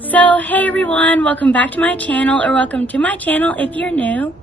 So hey everyone, welcome back to my channel, or welcome to my channel if you're new.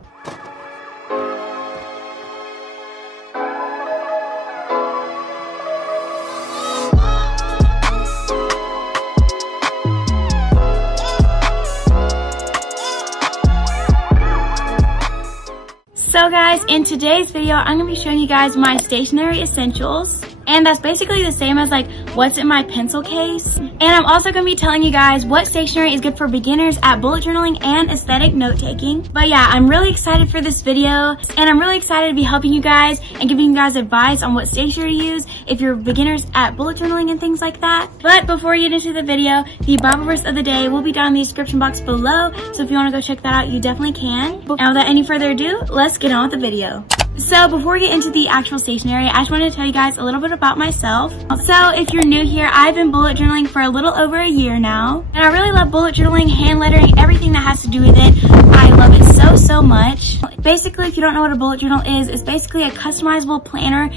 So guys, in today's video, I'm going to be showing you guys my stationery essentials. And that's basically the same as like what's in my pencil case. And I'm also going to be telling you guys what stationery is good for beginners at bullet journaling and aesthetic note taking. But yeah, I'm really excited for this video, and I'm really excited to be helping you guys and giving you guys advice on what stationery to use if you're beginners at bullet journaling and things like that. But before we get into the video, the Bible verse of the day will be down in the description box below. So if you want to go check that out, you definitely can. And without any further ado, let's get on with the video. So before we get into the actual stationery, I just wanted to tell you guys a little bit about myself. So if you're new here, I've been bullet journaling for a little over a year now. And I really love bullet journaling, hand lettering, everything that has to do with it. I love it so much. Basically, if you don't know what a bullet journal is, it's basically a customizable planner,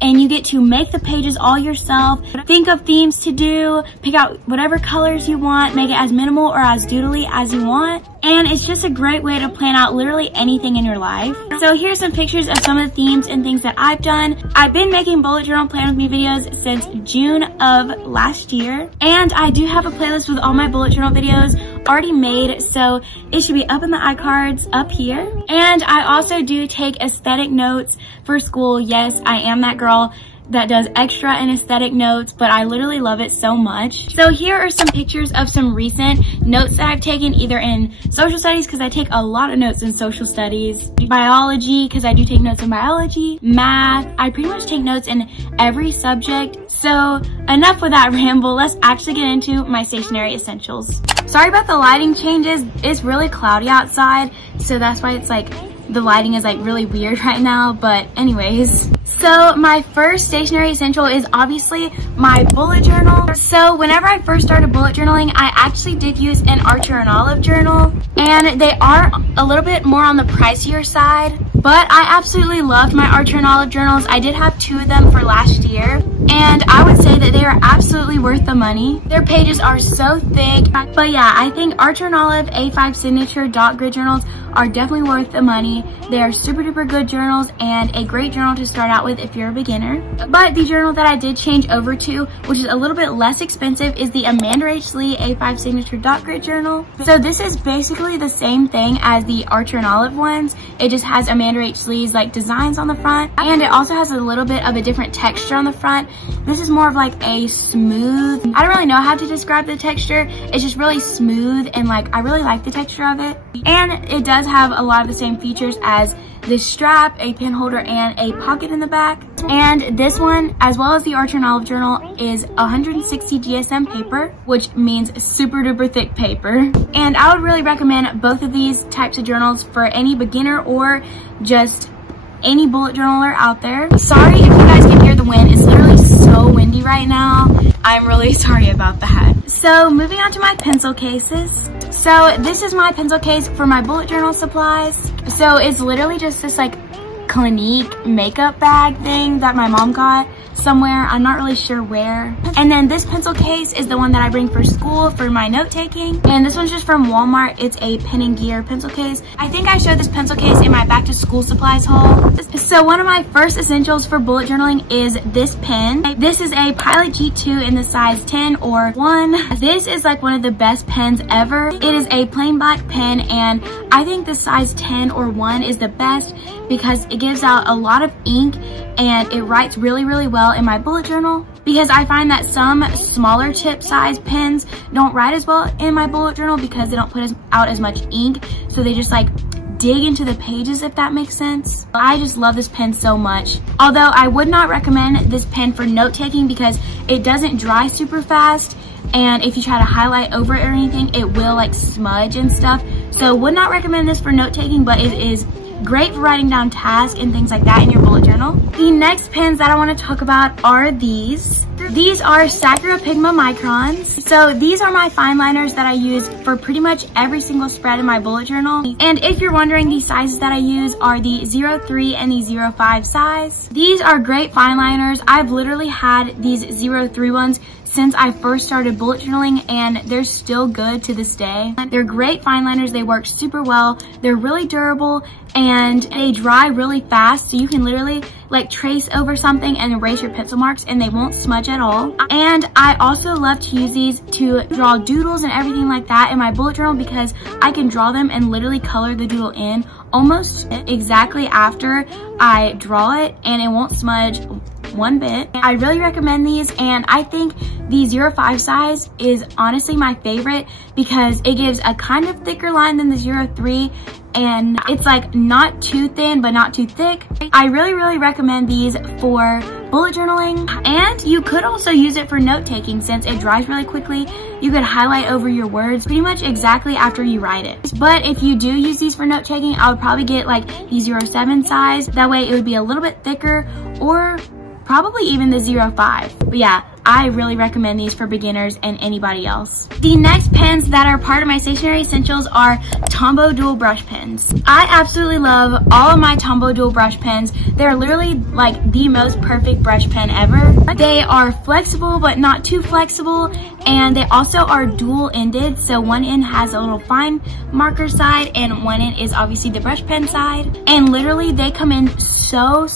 and you get to make the pages all yourself, think of themes to do, pick out whatever colors you want, make it as minimal or as doodly as you want. And it's just a great way to plan out literally anything in your life. So here's some pictures of some of the themes and things that I've done. I've been making bullet journal plan with me videos since June of last year. And I do have a playlist with all my bullet journal videos already made, so it should be up in the iCards up here. And I also do take aesthetic notes for school. Yes, I am that girl that does extra and aesthetic notes, but I literally love it so much. So here are some pictures of some recent notes that I've taken, either in social studies, because I take a lot of notes in social studies, biology, because I do take notes in biology, math. I pretty much take notes in every subject. So enough with that ramble, let's actually get into my stationery essentials. Sorry about the lighting changes. It's really cloudy outside, so that's why it's like the lighting is like really weird right now, but anyways. So my first stationery essential is obviously my bullet journal. So whenever I first started bullet journaling, I actually did use an Archer and Olive journal, and they are a little bit more on the pricier side, but I absolutely loved my Archer and Olive journals. I did have 2 of them for last year, and I would say that they are absolutely worth the money. Their pages are so thick, but yeah, I think Archer and Olive A5 signature dot grid journals are definitely worth the money. They are super duper good journals and a great journal to start out with if you're a beginner. But the journal that I did change over to, which is a little bit less expensive, is the Amanda H. Lee A5 signature dot grid journal. So this is basically the same thing as the Archer and Olive ones. It just has Amanda H. Lee's like designs on the front, and it also has a little bit of a different texture on the front. This is more of like a smooth, I don't really know how to describe the texture. It's just really smooth, and like I really like the texture of it. And it does have a lot of the same features as this strap, a pen holder, and a pocket in the back. And this one, as well as the Archer and Olive journal, is 160 GSM paper, which means super duper thick paper. And I would really recommend both of these types of journals for any beginner or just any bullet journaler out there. Sorry if you guys can hear the wind. It's literally so windy right now. I'm really sorry about that. So moving on to my pencil cases. So this is my pencil case for my bullet journal supplies. So it's literally just this like Clinique makeup bag thing that my mom got somewhere. I'm not really sure where. And then this pencil case is the one that I bring for school for my note taking. And this one's just from Walmart. It's a Pen and Gear pencil case. I think I showed this pencil case in my back to school supplies haul. So one of my first essentials for bullet journaling is this pen. This is a Pilot G2 in the size 10 or 1. This is like one of the best pens ever. It is a plain black pen, and I think the size 10 or 1 is the best because it gives out a lot of ink and it writes really well in my bullet journal, because I find that some smaller tip size pens don't write as well in my bullet journal because they don't put out as much ink, so they just like dig into the pages, if that makes sense. I just love this pen so much. Although I would not recommend this pen for note taking because it doesn't dry super fast, and if you try to highlight over it or anything, it will like smudge and stuff. So would not recommend this for note taking, but it is great for writing down tasks and things like that in your bullet journal. The next pens that I want to talk about are these. These are Sakura Pigma microns. So these are my fine liners that I use for pretty much every single spread in my bullet journal. And if you're wondering, the sizes that I use are the 03 and the 05 size. These are great fine liners. I've literally had these 03 ones since I first started bullet journaling, and they're still good to this day. They're great fine liners. They work super well. They're really durable and they dry really fast, so you can literally like trace over something and erase your pencil marks and they won't smudge at all. And I also love to use these to draw doodles and everything like that in my bullet journal, because I can draw them and literally color the doodle in almost exactly after I draw it, and it won't smudge one bit. I really recommend these, and I think the 05 size is honestly my favorite because it gives a kind of thicker line than the 03, and it's like not too thin but not too thick. I really recommend these for bullet journaling, and you could also use it for note taking since it dries really quickly. You could highlight over your words pretty much exactly after you write it. But if you do use these for note taking, I would probably get like the 07 size. That way it would be a little bit thicker, or probably even the 05. But yeah, I really recommend these for beginners and anybody else. The next pens that are part of my stationery essentials are Tombow dual brush pens. I absolutely love all of my Tombow dual brush pens. They're literally like the most perfect brush pen ever. They are flexible but not too flexible, and they also are dual ended, so one end has a little fine marker side and one end is obviously the brush pen side. And literally they come in so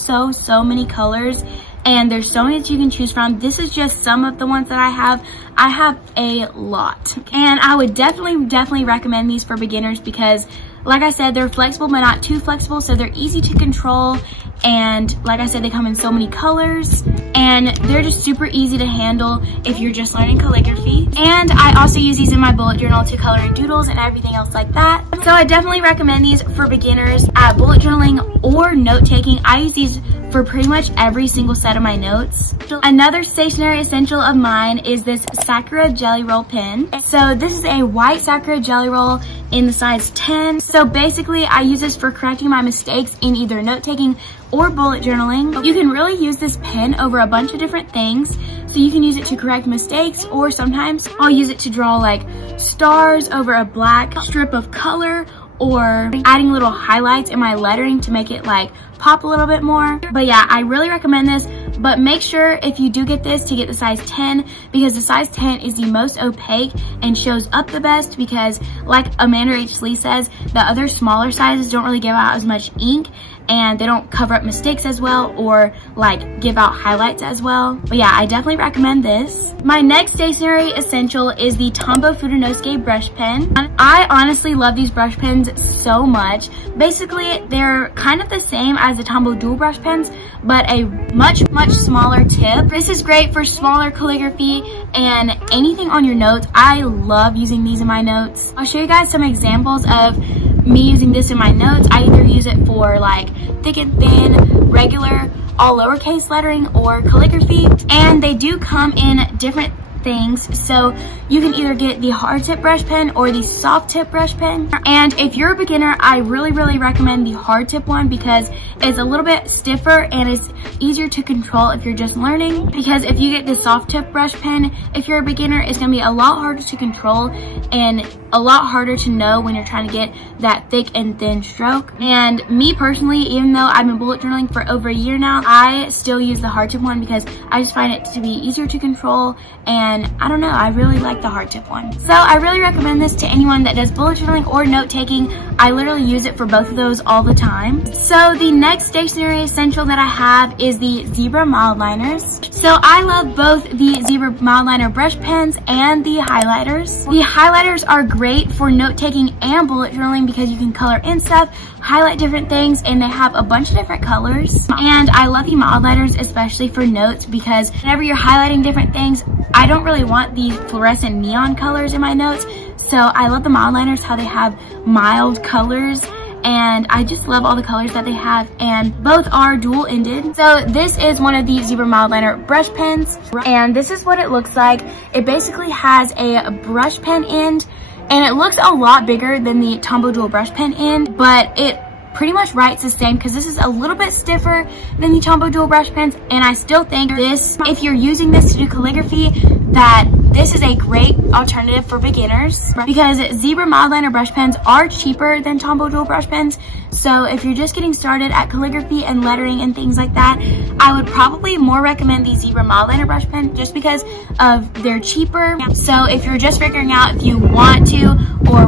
many colors, and there's so many that you can choose from. This is just some of the ones that I have. I have a lot, and I would definitely recommend these for beginners because, like I said, they're flexible but not too flexible, so they're easy to control. And like I said, they come in so many colors, and they're just super easy to handle if you're just learning calligraphy. And I also use these in my bullet journal to color in doodles and everything else like that. So I definitely recommend these for beginners at bullet journaling or note taking. I use these for pretty much every single set of my notes. Another stationery essential of mine is this Sakura Jelly Roll pen. So this is a white Sakura Jelly Roll in the size 10. So basically I use this for correcting my mistakes in either note taking or bullet journaling. You can really use this pen over a bunch of different things. So you can use it to correct mistakes, or sometimes I'll use it to draw like stars over a black strip of color, or adding little highlights in my lettering to make it like pop a little bit more. But yeah, I really recommend this, but make sure if you do get this to get the size 10, because the size 10 is the most opaque and shows up the best, because like Amanda H. Lee says, the other smaller sizes don't really give out as much ink and they don't cover up mistakes as well, or like give out highlights as well. But yeah, I definitely recommend this. My next stationery essential is the Tombow Fudenosuke brush pen. I honestly love these brush pens so much. Basically, they're kind of the same as the Tombow dual brush pens, but a much smaller tip. This is great for smaller calligraphy and anything on your notes. I love using these in my notes. I'll show you guys some examples of me using this in my notes. I either use it for like thick and thin, regular, all lowercase lettering, or calligraphy. And they do come in different things, so you can either get the hard tip brush pen or the soft tip brush pen. And if you're a beginner, I really recommend the hard tip one because it's a little bit stiffer and it's easier to control if you're just learning. Because if you get the soft tip brush pen, if you're a beginner, it's gonna be a lot harder to control and a lot harder to know when you're trying to get that thick and thin stroke. And me personally, even though I've been bullet journaling for over a year now, I still use the hard tip one because I just find it to be easier to control, and I don't know, I really like the hard tip one. So I really recommend this to anyone that does bullet journaling or note taking. I literally use it for both of those all the time. So the next stationery essential that I have is the Zebra mildliners. So I love both the Zebra mildliner brush pens and the highlighters. The highlighters are great for note taking and bullet journaling because you can color in stuff, highlight different things, and they have a bunch of different colors. And I love the mildliners especially for notes because whenever you're highlighting different things, I don't really want the fluorescent neon colors in my notes. So I love the mildliners, how they have mild colors, and I just love all the colors that they have, and both are dual ended. So this is one of the Zebra mildliner brush pens, and this is what it looks like. It basically has a brush pen end, and it looks a lot bigger than the Tombow dual brush pen end, but it pretty much writes the same because this is a little bit stiffer than the Tombow dual brush pens, and I still think this, if you're using this to do calligraphy, that this is a great alternative for beginners because Zebra mildliner brush pens are cheaper than Tombow dual brush pens. So if you're just getting started at calligraphy and lettering and things like that, I would probably more recommend the Zebra mildliner brush pen just because of they're cheaper. So if you're just figuring out if you want to or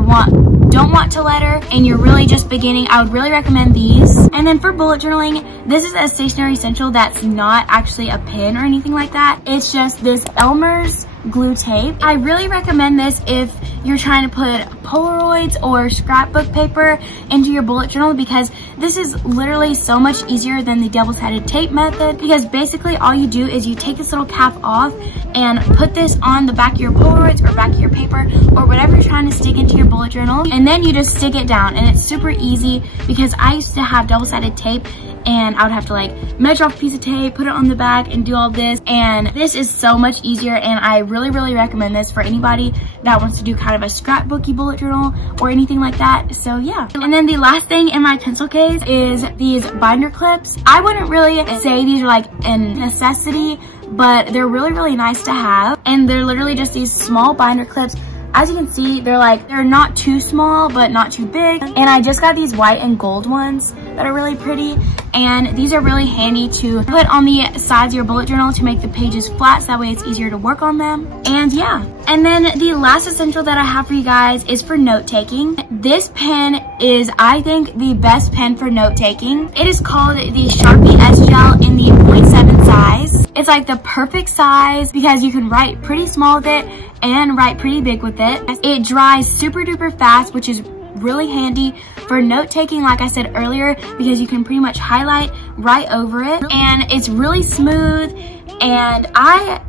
don't want to letter and you're really just beginning, I would really recommend these. And then for bullet journaling, this is a stationery essential that's not actually a pen or anything like that. It's just this Elmer's glue tape. I really recommend this if you're trying to put Polaroids or scrapbook paper into your bullet journal because this is literally so much easier than the double-sided tape method because basically all you do is you take this little cap off and put this on the back of your Polaroids or back of your paper or whatever you're trying to stick into your bullet journal, and then you just stick it down, and it's super easy because I used to have double-sided tape and I would have to like measure off a piece of tape, put it on the back and do all this, and this is so much easier, and I really recommend this for anybody that wants to do kind of a scrapbooky bullet journal or anything like that. So yeah. And then the last thing in my pencil case is these binder clips. I wouldn't really say these are like a necessity, but they're really nice to have, and they're literally just these small binder clips. As you can see, they're not too small, but not too big. And I just got these white and gold ones that are really pretty. And these are really handy to put on the sides of your bullet journal to make the pages flat, so that way it's easier to work on them. And yeah. And then the last essential that I have for you guys is for note taking. This pen is, I think, the best pen for note taking. It is called the Sharpie S Gel in the 0.7 size. It's like the perfect size because you can write pretty small with it and write pretty big with it. It dries super duper fast, which is really handy for note taking, like I said earlier, because you can pretty much highlight right over it, and it's really smooth. And I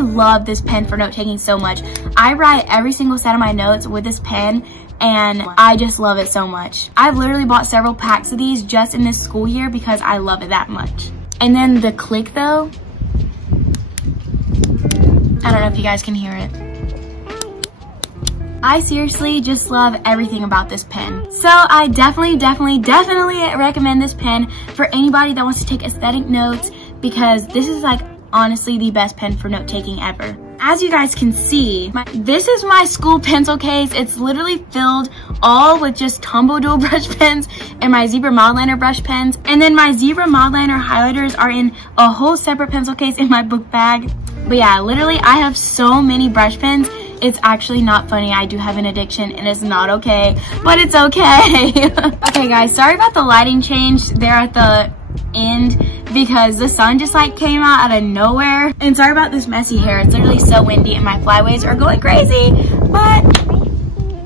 love this pen for note taking so much. I write every single set of my notes with this pen, and I just love it so much. I've literally bought several packs of these just in this school year because I love it that much. And then the click though, I don't know if you guys can hear it. I seriously just love everything about this pen. So I definitely recommend this pen for anybody that wants to take aesthetic notes because this is like honestly the best pen for note taking ever. As you guys can see, this is my school pencil case. It's literally filled all with just Tombow dual brush pens and my Zebra mildliner brush pens. And then my Zebra mildliner highlighters are in a whole separate pencil case in my book bag. But yeah, literally I have so many brush pens. It's actually not funny. I do have an addiction and it's not okay, but it's okay. Okay guys, sorry about the lighting change there at the end because the sun just like came out of nowhere. And sorry about this messy hair. It's literally so windy and my flyaways are going crazy, but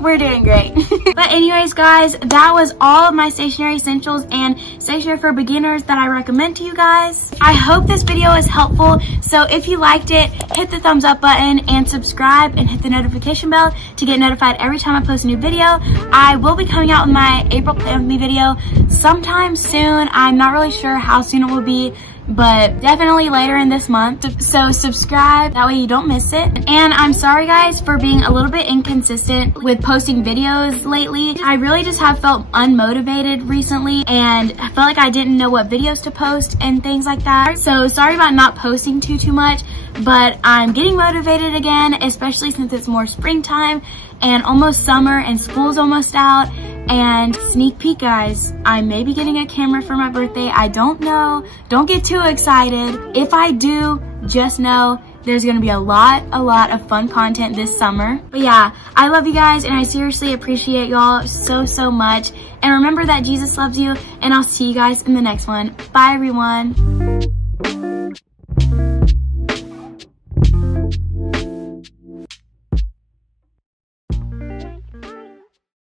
we're doing great. But anyways guys, that was all of my stationery essentials and stationery for beginners that I recommend to you guys. I hope this video was helpful. So if you liked it, hit the thumbs up button and subscribe and hit the notification bell to get notified every time I post a new video. I will be coming out with my April Plan With Me video sometime soon. I'm not really sure how soon it will be, but definitely later in this month. So subscribe, that way you don't miss it. And I'm sorry guys for being a little bit inconsistent with posting videos lately. I really just have felt unmotivated recently and I felt like I didn't know what videos to post and things like that. So sorry about not posting too much, but I'm getting motivated again, especially since it's more springtime and almost summer and school's almost out. And sneak peek guys, I may be getting a camera for my birthday. I don't know. Don't get too excited. If I do, just know there's gonna be a lot of fun content this summer. But yeah, I love you guys and I seriously appreciate y'all so much. And remember that Jesus loves you, and I'll see you guys in the next one. Bye everyone.